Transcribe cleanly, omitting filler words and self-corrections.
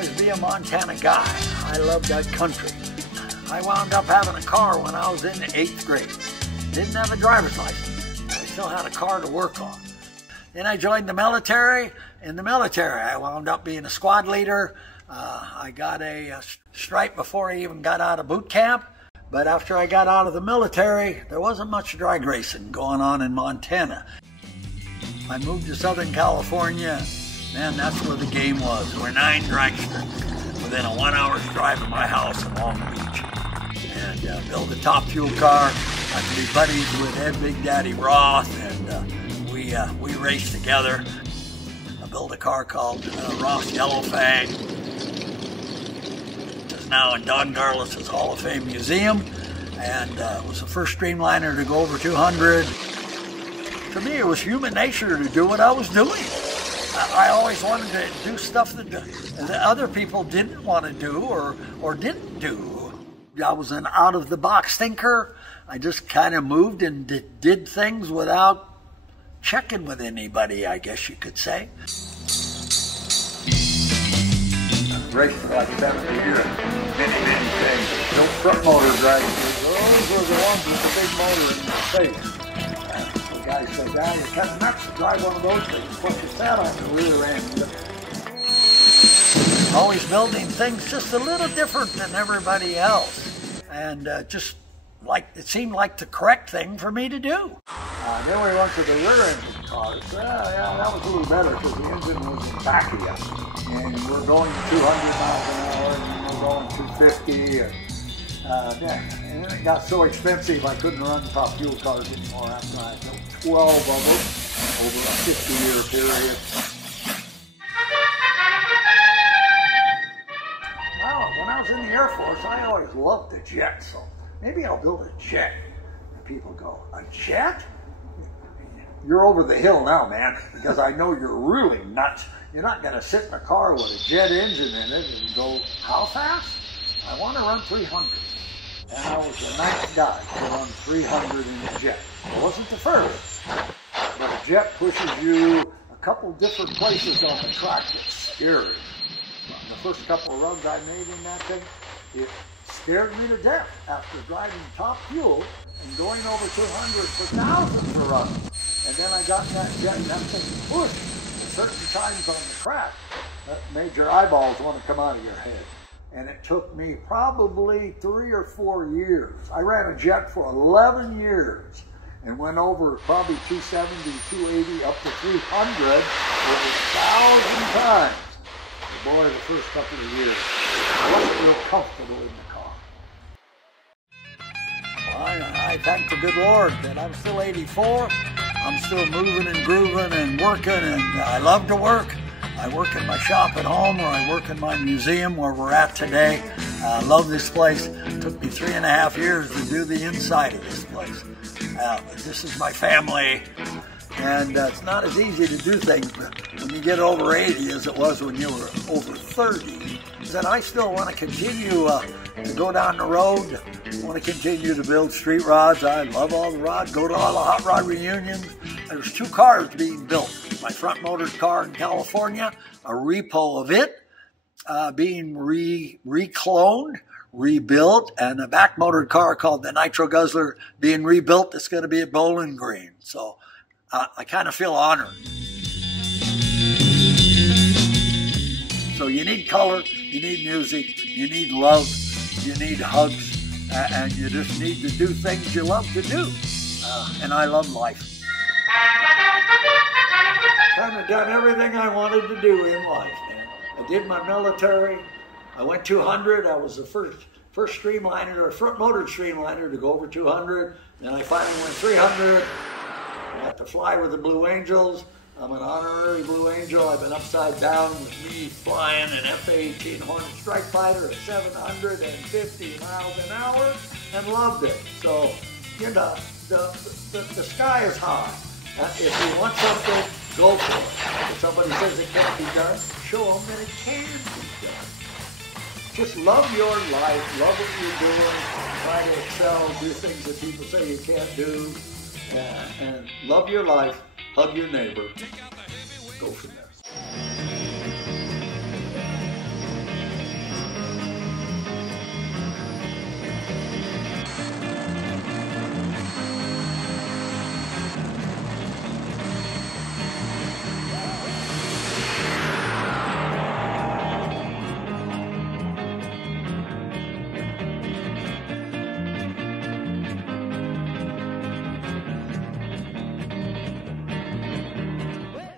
always be a Montana guy. I love that country. I wound up having a car when I was in the 8th grade. Didn't have a driver's license. I still had a car to work on. Then I joined the military. In the military, I wound up being a squad leader. I got a stripe before I even got out of boot camp. But after I got out of the military, there wasn't much drag racing going on in Montana. I moved to Southern California. Man, that's where the game was. There were 9 dragsters within a 1-hour's drive of my house in Long Beach. And built a Top Fuel car. I could be buddies with Ed Big Daddy Roth, and we raced together. I built a car called Ross Yellow Fang. It's now in Don Garlis' Hall of Fame Museum, and it was the first streamliner to go over 200. To me, it was human nature to do what I was doing. I always wanted to do stuff that other people didn't want to do or didn't do. I was an out-of-the-box thinker. I just kind of moved and did things without checking with anybody, I guess you could say. Raced for like 70 years. Many things. No front motor dragsters. Those were the ones with the big motor in the face. The guy said, you're kind of nuts to drive one of those things. Plus you sat on the rear end. Always building things just a little different than everybody else. And just like it seemed like the correct thing for me to do. Then we went to the rear engine cars. Yeah, that was a little better because the engine was in back of you. And we're going 200 miles an hour and we're going 250. And then it got so expensive I couldn't run Top Fuel cars anymore after I built 12 of them over a 50-year period. Well, when I was in the Air Force, I always loved the jet, so maybe I'll build a jet. And people go, a jet? You're over the hill now, man, because I know you're really nuts. You're not going to sit in a car with a jet engine in it and go, how fast? I want to run 300. And I was the 9th guy to run 300 in a jet. I wasn't the first, but a jet pushes you a couple different places on the track that's scary. The first couple of runs I made in that thing, it scared me to death after driving Top Fuel and going over 200 for thousands of runs. And then I got in that jet and that thing pushed certain times on the track that made your eyeballs want to come out of your head. And it took me probably 3 or 4 years. I ran a jet for 11 years and went over probably 270, 280, up to 300 over 1,000 times. But boy, the first couple of years, I wasn't real comfortable in the car. Well, I thank the good Lord that I'm still 84. I'm still moving and grooving and working, and I love to work. I work in my shop at home, or I work in my museum where we're at today. I love this place. It took me 3.5 years to do the inside of this place. This is my family, and it's not as easy to do things when you get over 80 as it was when you were over 30. That I still want to continue to go down the road. I want to continue to build street rods. I love all the rods. Go to all the hot rod reunions. There's 2 cars being built. My front motored car in California, a repo of it being recloned, rebuilt, and a back motored car called the Nitro Guzzler being rebuilt. That's going to be at Bowling Green. So I kind of feel honored. So you need color, you need music, you need love, you need hugs, and you just need to do things you love to do. And I love life. Kind of done everything I wanted to do in life, man. I did my military. I went 200. I was the first streamliner, or front motor streamliner to go over 200. Then I finally went 300. I got to fly with the Blue Angels. I'm an honorary Blue Angel. I've been upside down with me flying an F-18 Hornet Strike Fighter at 750 miles an hour and loved it. So, you know, the sky is high. If you want something, go for it. If somebody says it can't be done, show them that it can be done. Just love your life, love what you're doing, try to excel, do things that people say you can't do, and love your life, hug your neighbor, go from there.